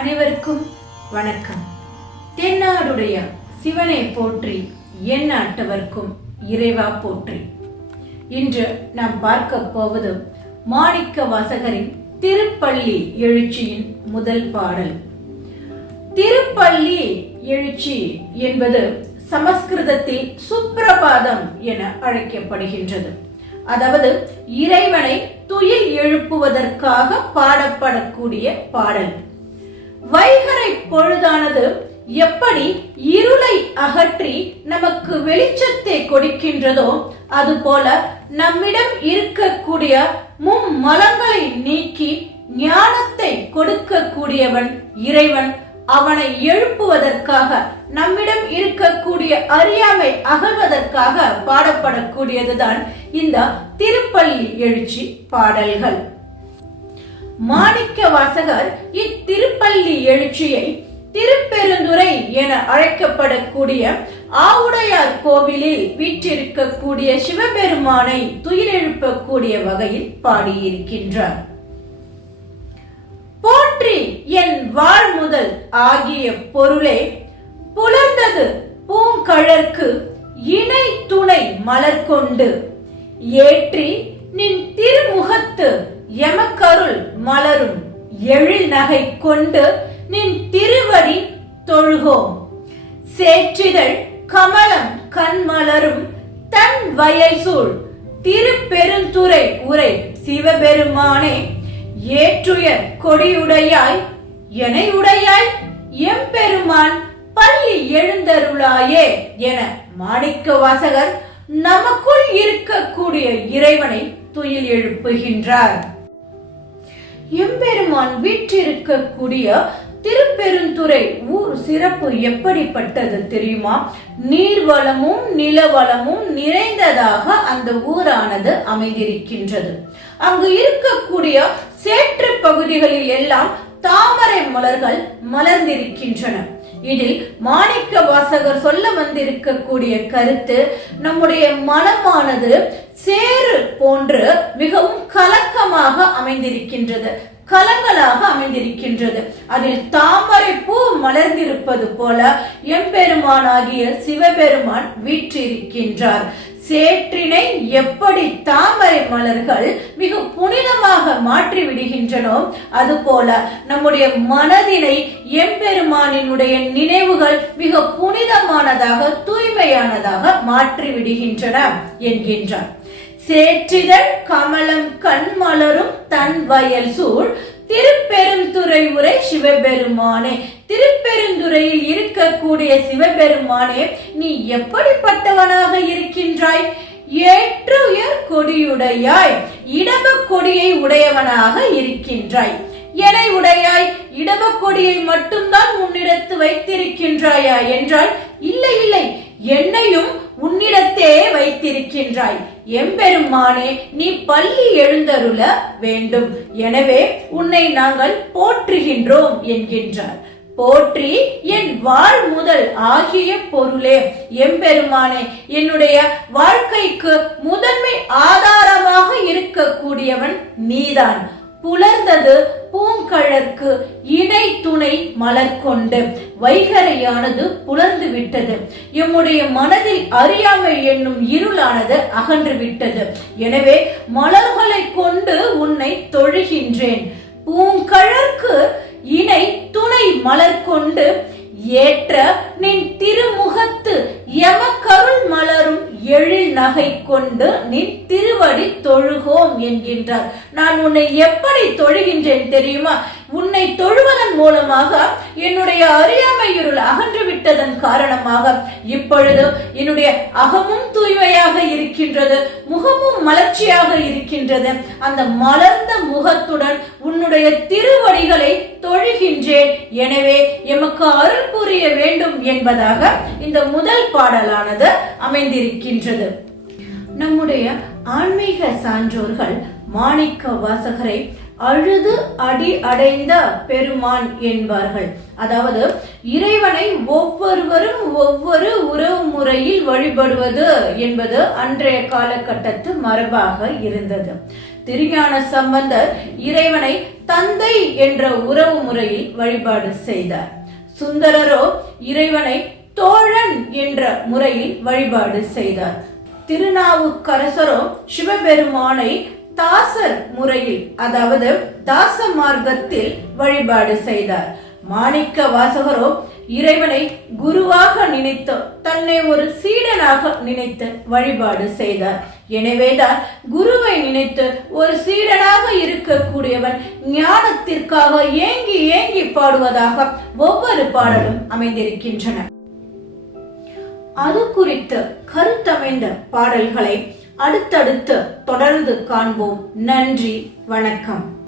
அனைவருக்கும் வணக்கம். தென்னாடுடைய சிவனை போற்றி என் நாட்டவர்க்கும் இறைவா போற்றி. இன்று நாம் பார்க்க போவது மாணிக்க வாசகரின் திருப்பள்ளி எழுச்சியின் முதல் பாடல். திருப்பள்ளி எழுச்சி என்பது சமஸ்கிருதத்தில் சுப்பிரபாதம் என அழைக்கப்படுகின்றது. அதாவது இறைவனை துயில் எழுப்புவதற்காக பாடப்படக்கூடிய பாடல். வைகரை பொழுதானது எப்படி இருளை அகற்றி நமக்கு வெளிச்சத்தை கொடுக்கின்றதோ அதுபோல நம்மிடம் இருக்கக்கூடிய மும்மலங்களை நீக்கி ஞானத்தை கொடுக்கக்கூடியவன் இறைவன். அவனை எழுப்புவதற்காக நம்மிடம் இருக்கக்கூடிய அறியாமை அகழ்வதற்காக பாடப்படக்கூடியதுதான் இந்த திருப்பள்ளி எழுச்சி பாடல்கள். மாணிக்க வாசகர் இத்திருப்பள்ளி எழுச்சியை திருப்பெருந்துறை என அழைக்கப்படக்கூடிய ஆவுடையார் கோவிலில் வீற்றிருக்கக்கூடிய சிவபெருமானை துயிலெழுப்பக்கூடிய வகையில் பாடியிருக்கின்றார். போற்றி என் வாழ்முதல் ஆகிய பொருளே புலர்ந்தது பூங்கழற்கு இணை துணை மலர் கொண்டு ஏற்றி நின் திருமுகத்து எமக்கருள் மலரும் எழில் நகை கொண்டு நின் திருவடி தொழுகோம். சேற்றிதழ் கமலம் கண்மலரும் தன் வயல் சூழ் திருப்பெருந்துறை உரை சிவபெருமானே ஏற்றுயர் கொடியுடையாய் என உடையாய் எம்பெருமான் பள்ளி எழுந்தருளாயே என மாணிக்க வாசகர் நமக்குள் இருக்கக்கூடிய இறைவனை துயில் எழுப்புகின்றார். எம்பெருமான் வீற்றிருக்கக்கூடிய திருப்பெருந்துறை ஊர் சிறப்பு எப்படிப்பட்டது தெரியுமா? நீர்வளமும் நிலவளமும் நிறைந்ததாக அந்த ஊரானது அமைந்திருக்கின்றது. அங்கு இருக்கக்கூடிய சேற்று பகுதிகளில் எல்லாம் தாமரை மலர்கள் மலர்ந்திருக்கின்றன. இதில் மாணிக்க வாசகர் சொல்ல வந்திருக்கக்கூடிய கருத்து நம்முடைய மனமானது சேறு போன்று மிகவும் கலக்கமாக அமைந்திருக்கின்றது. கலங்களாக அமைந்திருக்கின்றது. அதில் தாமரை பூ மலர்ந்திருப்பது போல எம்பெருமானாகிய சிவபெருமான் வீற்றிருக்கின்றார். சேற்றினை எப்படி தாமரை மலர்கள் மிக புனிதமாக மாற்றி விடுகின்றனோ அதுபோல நம்முடைய மனதினை எம்பெருமானினுடைய நினைவுகள் மிக புனிதமானதாக தூய்மையானதாக மாற்றி விடுகின்றன என்கின்றார். சேற்றிதழ் கமலம் கண் மலரும் தன் வயல் சூழ். திருப்பெருந்துறை உரை சிவபெருமானே திருப்பெருந்துறையில் இருக்கக்கூடிய சிவபெருமானே நீ எப்படிப்பட்டவனாக இருக்கின்றாய்? ஏற்றுயர் கொடியுடையாய் இடப கொடியை உடையவனாக இருக்கின்றாய். எனை உடையாய் இடப கொடியை மட்டும்தான் உன்னிடத்து வைத்திருக்கின்றாயா என்றால் இல்லை இல்லை என்னையும் உன்னிடத்தே வைத்திருக்கின்றாய். எம்பெருமானே நீ பள்ளி எழுந்தருள வேண்டும். எனவே உன்னை நாங்கள் போற்றுகின்றோம் என்கின்றார். போற்றி என் வாழ் முதல் ஆகிய பொருளே. எம்பெருமானே என்னுடைய வாழ்க்கைக்கு முதன்மை ஆதாரமாக இருக்கக்கூடியவன் நீதான். புலர்ந்தது பூங்கழற்கு இணை துணை மலர் கொண்டு வைகரையானது புலர்ந்து விட்டது எம்முடைய மனதில் அறியாமை என்னும் இருளானது அகன்று விட்டது எனவே மலர்களை கொண்டு உன்னை தொழுகின்றேன். பூங்கழற்கு இணை துணை மலர் கொண்டு ஏற்ற நின் திருமுகத்து எமக்கருள் மலரும் எழில் நகை கொண்டு நீ திருவடி தொழுகோம் என்கின்றார். நான் உன்னை எப்படி தொழுகின்றேன் தெரியுமா? உன்னை தொழுவதன் மூலமாக என்னுடைய அறியாமை இருள் அகன்று விட்டதன் காரணமாக இப்பொழுது என்னுடைய அகமும் தூய்மையாக இருக்கின்றது முகமும் மலர்ச்சியாக இருக்கின்றது. அந்த மலர்ந்த முகத்துடன் உன்னுடைய திருவடிகளை தொழுகின்றேன். எனவே எமக்கு அருள் புரிய வேண்டும் என்பதாக இந்த முதல் பாடலானது அமைந்திருக்கின்றது. நம்முடைய ஆன்மீக சான்றோர்கள் மாணிக்க வாசகரை அழுது அடி அடைந்த பெருமான் என்பார்கள். அதாவது இறைவனை ஒவ்வொருவரும் ஒவ்வொரு உறவு முறையில் வழிபடுவது என்பது அன்றைய காலகட்டத்து மரபாக இருந்தது. திருஞான சம்பந்தர் இறைவனை தந்தை என்ற உறவு முறையில் வழிபாடு செய்தார். சுந்தரரோ இறைவனை தோழன் என்ற முறையில் வழிபாடு செய்தார். திருநாவுக்கரசரோ சிவபெருமானை தாசர் முறையில் அதாவது தாச மார்க்கத்தில் வழிபாடு செய்தார். மாணிக்க வாசகரோ இறைவனை குருவாக நினைத்து தன்னை ஒரு சீடனாக நினைத்து வழிபாடு செய்தார். எனவேதான் குருவை நினைத்து ஒரு சீடனாக இருக்கக்கூடியவன் ஞானத்திற்காக ஏங்கி ஏங்கி பாடுவதாக ஒவ்வொரு பாடலும் அமைந்திருக்கின்றன. அது குறித்து கருத்தமைந்த பாடல்களை அடுத்தடுத்து தொடர்ந்து காண்போம். நன்றி வணக்கம்.